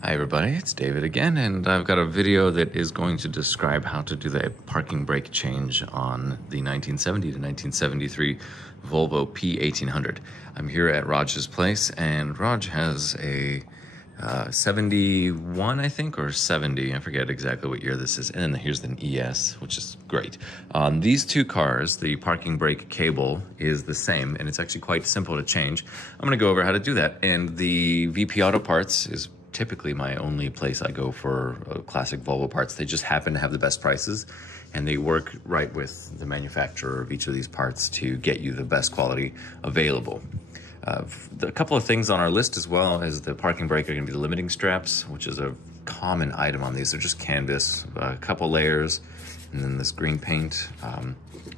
Hi everybody, it's David again, and I've got a video that is going to describe how to do the parking brake change on the 1970 to 1973 Volvo P1800. I'm here at Raj's place, and Raj has a 71, I think, or 70, I forget exactly what year this is, and then here's an ES, which is great. On these two cars, the parking brake cable is the same, and it's actually quite simple to change. I'm gonna go over how to do that, and the VP Autoparts is typically my only place I go for classic Volvo parts. They just happen to have the best prices, and they work right with the manufacturer of each of these parts to get you the best quality available. A couple of things on our list as well as the parking brake are going to be the limiting straps, which is a common item on these. They're just canvas, a couple layers, and then this green paint,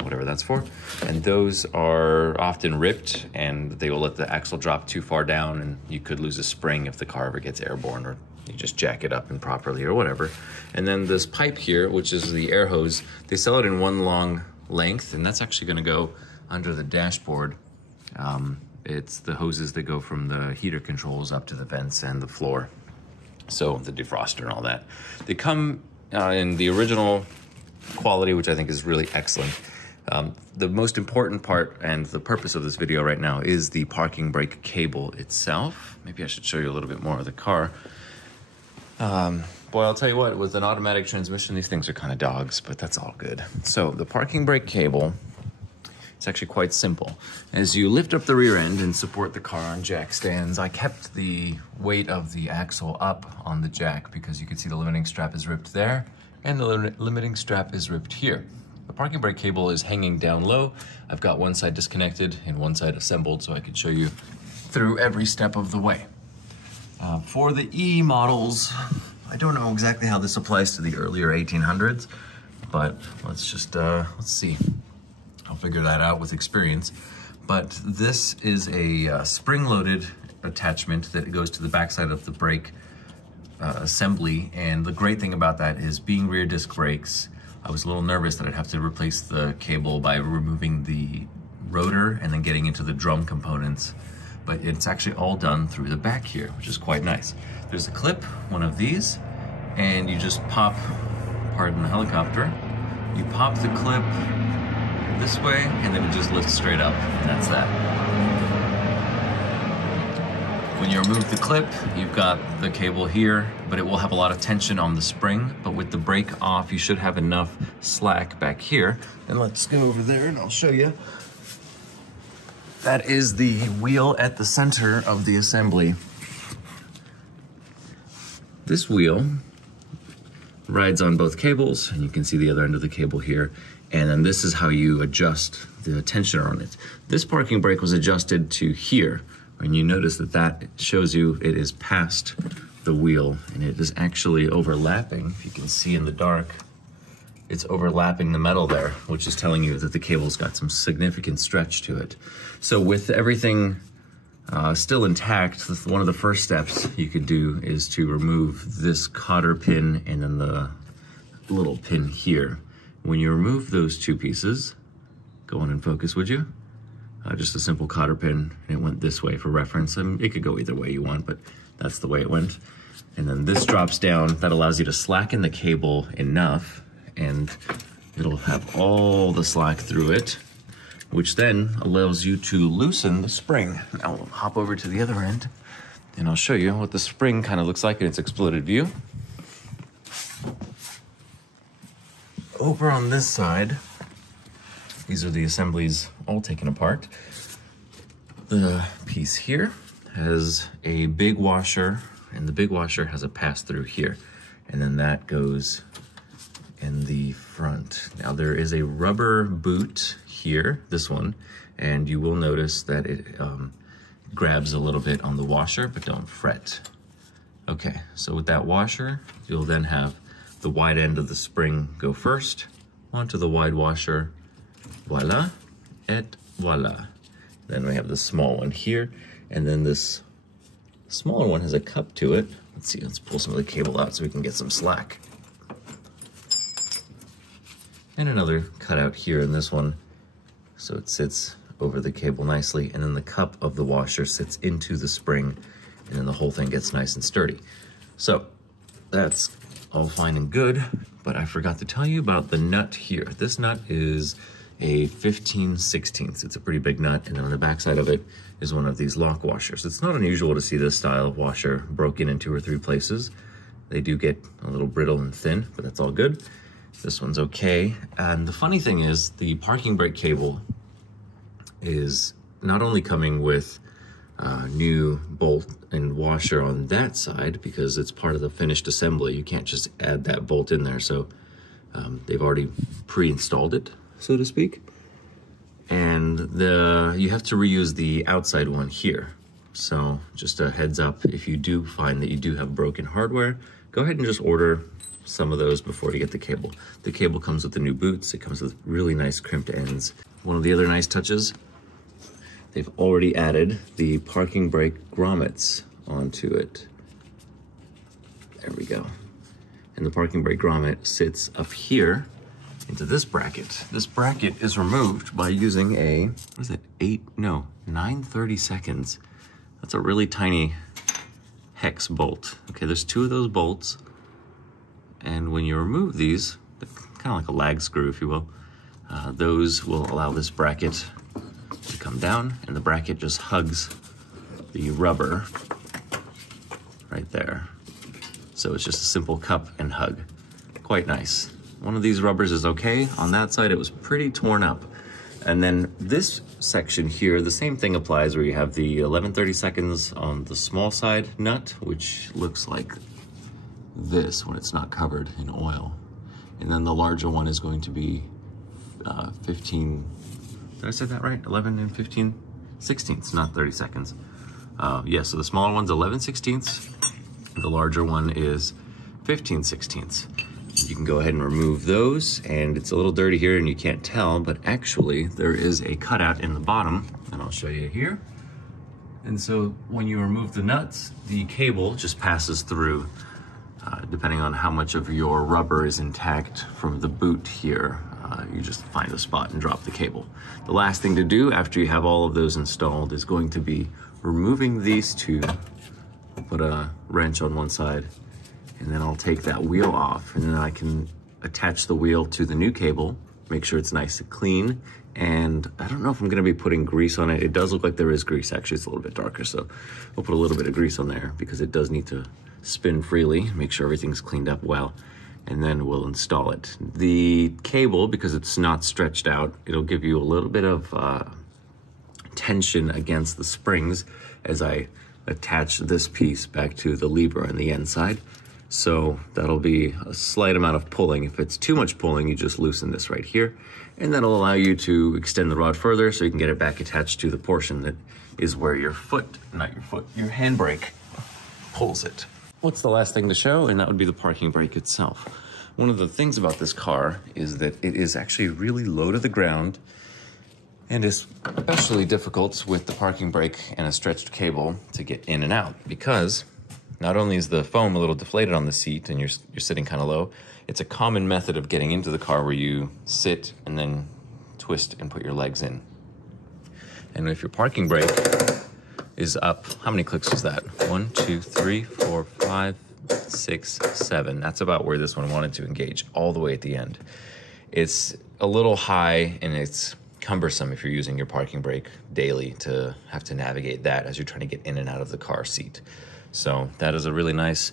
whatever that's for. And those are often ripped, and they will let the axle drop too far down, and you could lose a spring if the car ever gets airborne, or you just jack it up improperly or whatever. And then this pipe here, which is the air hose, they sell it in one long length, and that's actually gonna go under the dashboard. It's the hoses that go from the heater controls up to the vents and the floor. So the defroster and all that. They come in the original quality, which I think is really excellent. The most important part and the purpose of this video right now is the parking brake cable itself. Maybe I should show you a little bit more of the car. Boy, I'll tell you what, with an automatic transmission, these things are kind of dogs, but that's all good. So the parking brake cable, it's actually quite simple. As you lift up the rear end and support the car on jack stands, I kept the weight of the axle up on the jack because you can see the limiting strap is ripped there and the limiting strap is ripped here. The parking brake cable is hanging down low. I've got one side disconnected and one side assembled so I can show you through every step of the way. For the E models, I don't know exactly how this applies to the earlier 1800s, but let's see. I'll figure that out with experience. But this is a spring-loaded attachment that goes to the backside of the brake assembly. And the great thing about that is, being rear disc brakes, I was a little nervous that I'd have to replace the cable by removing the rotor and then getting into the drum components. But it's actually all done through the back here, which is quite nice. There's a clip, one of these, and you just pop, pardon the helicopter, you pop the clip this way, and then it just lifts straight up, and that's that. When you remove the clip, you've got the cable here, but it will have a lot of tension on the spring, but with the brake off, you should have enough slack back here. And let's go over there and I'll show you. That is the wheel at the center of the assembly. This wheel rides on both cables, and you can see the other end of the cable here. And then this is how you adjust the tensioner on it. This parking brake was adjusted to here, and you notice that that shows you it is past the wheel, and it is actually overlapping. If you can see in the dark, it's overlapping the metal there, which is telling you that the cable's got some significant stretch to it. So with everything still intact, one of the first steps you could do is to remove this cotter pin and then the little pin here. When you remove those two pieces, go on and focus, would you? Just a simple cotter pin, and it went this way for reference. And it could go either way you want, but that's the way it went. And then this drops down. That allows you to slacken the cable enough, and it'll have all the slack through it, which then allows you to loosen the spring. Now we'll hop over to the other end, and I'll show you what the spring kind of looks like in its exploded view. Over on this side, these are the assemblies all taken apart. The piece here has a big washer, and the big washer has a pass-through here. And then that goes in the front. Now there is a rubber boot here, this one, and you will notice that it grabs a little bit on the washer, but don't fret. Okay, so with that washer, you'll then have the wide end of the spring go first, onto the wide washer, voila, et voila. Then we have the small one here, and then this smaller one has a cup to it. Let's see, let's pull some of the cable out so we can get some slack. And another cutout here in this one, so it sits over the cable nicely, and then the cup of the washer sits into the spring, and then the whole thing gets nice and sturdy. So that's all fine and good, but I forgot to tell you about the nut here. This nut is a 15/16. It's a pretty big nut, and on the back side of it is one of these lock washers. It's not unusual to see this style of washer broken in 2 or 3 places. They do get a little brittle and thin, but that's all good. This one's okay. And the funny thing is, the parking brake cable is not only coming with new bolt and washer on that side, because it's part of the finished assembly. You can't just add that bolt in there. So they've already pre-installed it, so to speak. And you have to reuse the outside one here. So just a heads up, if you do find that you do have broken hardware, go ahead and just order some of those before you get the cable. The cable comes with the new boots. It comes with really nice crimped ends. One of the other nice touches, they've already added the parking brake grommets onto it. There we go. And the parking brake grommet sits up here into this bracket. This bracket is removed by using a, what is it, 930 seconds. That's a really tiny hex bolt. Okay, there's 2 of those bolts. And when you remove these, kind of like a lag screw, if you will, those will allow this bracket to come down, and the bracket just hugs the rubber right there. So it's just a simple cup and hug. Quite nice. One of these rubbers is okay. On that side, it was pretty torn up. And then this section here, the same thing applies, where you have the 11/30 seconds on the small side nut, which looks like this when it's not covered in oil. And then the larger one is going to be 15, did I say that right? 11 and 15 16ths, not 30 seconds. Yeah, so the smaller one's 11/16. The larger one is 15/16. You can go ahead and remove those, and it's a little dirty here and you can't tell, but actually there is a cutout in the bottom, and I'll show you here. And so when you remove the nuts, the cable just passes through, depending on how much of your rubber is intact from the boot here. You just find a spot and drop the cable. The last thing to do after you have all of those installed is going to be removing these 2. I'll put a wrench on one side, and then I'll take that wheel off, and then I can attach the wheel to the new cable, make sure it's nice and clean. And I don't know if I'm gonna be putting grease on it. It does look like there is grease. Actually, it's a little bit darker, so we'll put a little bit of grease on there because it does need to spin freely, make sure everything's cleaned up well, and then we'll install it. The cable, because it's not stretched out, it'll give you a little bit of tension against the springs as I attach this piece back to the lever on the end side. So that'll be a slight amount of pulling. If it's too much pulling, you just loosen this right here, and that'll allow you to extend the rod further so you can get it back attached to the portion that is where your your handbrake pulls it. What's the last thing to show? And that would be the parking brake itself. One of the things about this car is that it is actually really low to the ground, and is especially difficult with the parking brake and a stretched cable to get in and out, because not only is the foam a little deflated on the seat and you're sitting kind of low, it's a common method of getting into the car where you sit and then twist and put your legs in. And if your parking brake is up, how many clicks was that? 1, 2, 3, 4, 5, 6, 7. That's about where this one wanted to engage, all the way at the end. It's a little high, and it's cumbersome if you're using your parking brake daily to have to navigate that as you're trying to get in and out of the car seat. So that is a really nice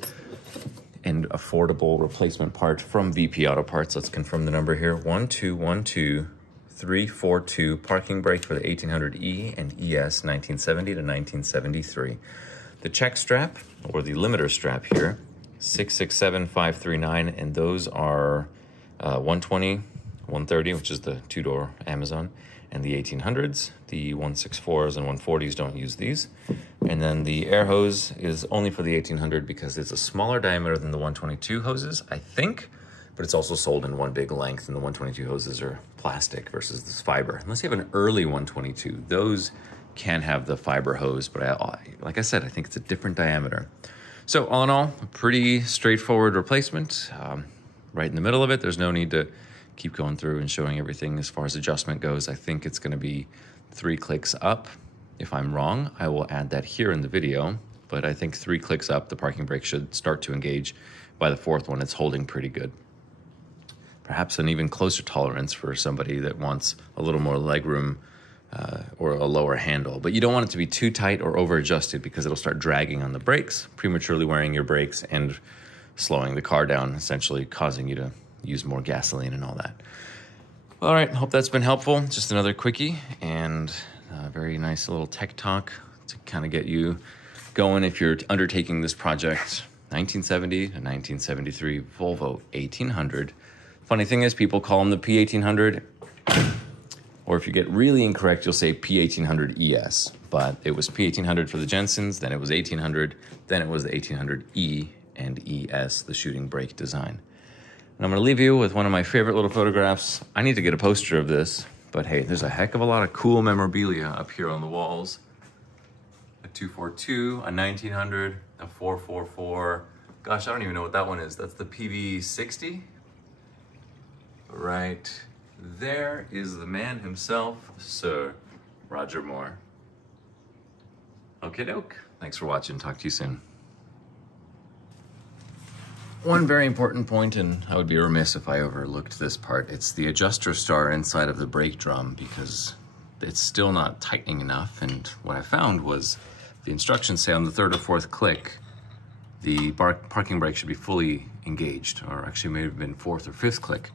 and affordable replacement part from VP Autoparts. Let's confirm the number here. 1212342 parking brake for the 1800E and ES 1970 to 1973. The check strap, or the limiter strap here, 667539, and those are 120, 130, which is the 2-door Amazon, and the 1800s. The 164s and 140s don't use these. And then the air hose is only for the 1800 because it's a smaller diameter than the 122 hoses, I think, but it's also sold in one big length, and the 122 hoses are plastic versus this fiber. Unless you have an early 122, those can have the fiber hose, but like I said, I think it's a different diameter. So all in all, a pretty straightforward replacement. Right in the middle of it, there's no need to keep going through and showing everything as far as adjustment goes. I think it's gonna be 3 clicks up. If I'm wrong, I will add that here in the video. but I think 3 clicks up, the parking brake should start to engage. By the 4th one, it's holding pretty good. Perhaps an even closer tolerance for somebody that wants a little more legroom or a lower handle. But you don't want it to be too tight or over adjusted because it'll start dragging on the brakes, prematurely wearing your brakes and slowing the car down, essentially causing you to use more gasoline and all that. All right, hope that's been helpful. Just another quickie and a very nice little tech talk to kind of get you going if you're undertaking this project. 1970 to 1973 Volvo 1800. Funny thing is, people call them the P1800, or if you get really incorrect, you'll say P1800 ES. But it was P1800 for the Jensens, then it was 1800, then it was the 1800E and ES, the shooting brake design. And I'm gonna leave you with one of my favorite little photographs. I need to get a poster of this, but hey, there's a heck of a lot of cool memorabilia up here on the walls. A 242, a 1900, a 444. Gosh, I don't even know what that one is. That's the PV60. Right there is the man himself, Sir Roger Moore. Okie doke. Thanks for watching. Talk to you soon. One very important point, and I would be remiss if I overlooked this part, it's the adjuster star inside of the brake drum because it's still not tightening enough. And what I found was the instructions say on the 3rd or 4th click, the parking brake should be fully engaged, or actually may have been 4th or 5th click.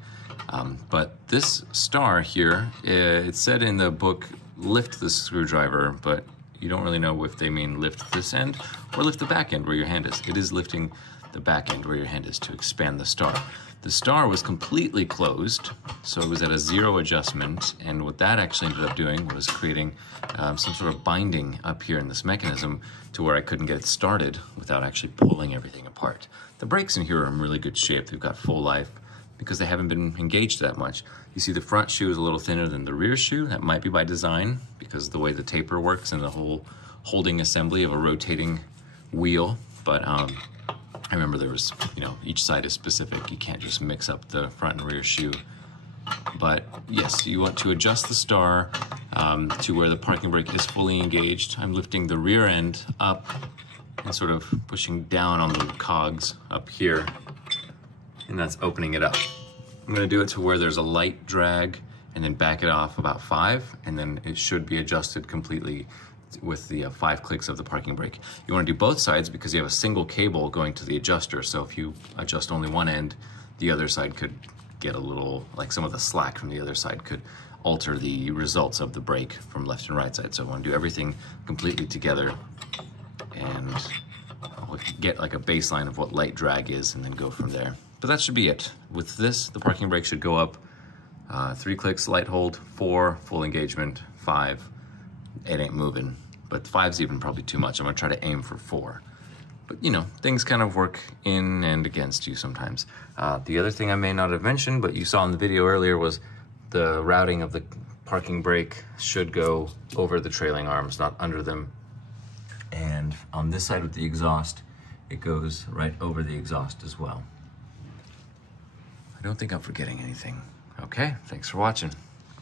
But this star here, it said in the book, lift the screwdriver, but you don't really know if they mean lift this end or lift the back end where your hand is. It is lifting the back end where your hand is to expand the star. The star was completely closed, so it was at a 0 adjustment, and what that actually ended up doing was creating some sort of binding up here in this mechanism to where I couldn't get it started without actually pulling everything apart. The brakes in here are in really good shape. They've got full life because they haven't been engaged that much. You see the front shoe is a little thinner than the rear shoe. That might be by design because of the way the taper works and the whole holding assembly of a rotating wheel. But I remember there was, each side is specific. You can't just mix up the front and rear shoe. But yes, you want to adjust the star to where the parking brake is fully engaged. I'm lifting the rear end up and sort of pushing down on the cogs up here, and that's opening it up. I'm gonna do it to where there's a light drag and then back it off about 5, and then it should be adjusted completely with the 5 clicks of the parking brake. You wanna do both sides because you have a single cable going to the adjuster, so if you adjust only one end, the other side could get a little, like some of the slack from the other side could alter the results of the brake from left and right side. So I wanna do everything completely together and get like a baseline of what light drag is and then go from there. But that should be it. With this, the parking brake should go up 3 clicks, light hold, 4, full engagement, 5, it ain't moving. But 5's even probably too much. I'm gonna try to aim for 4. But things kind of work in and against you sometimes. The other thing I may not have mentioned, but you saw in the video earlier, was the routing of the parking brake should go over the trailing arms, not under them. And on this side with the exhaust, it goes right over the exhaust as well. I don't think I'm forgetting anything. Okay, thanks for watching.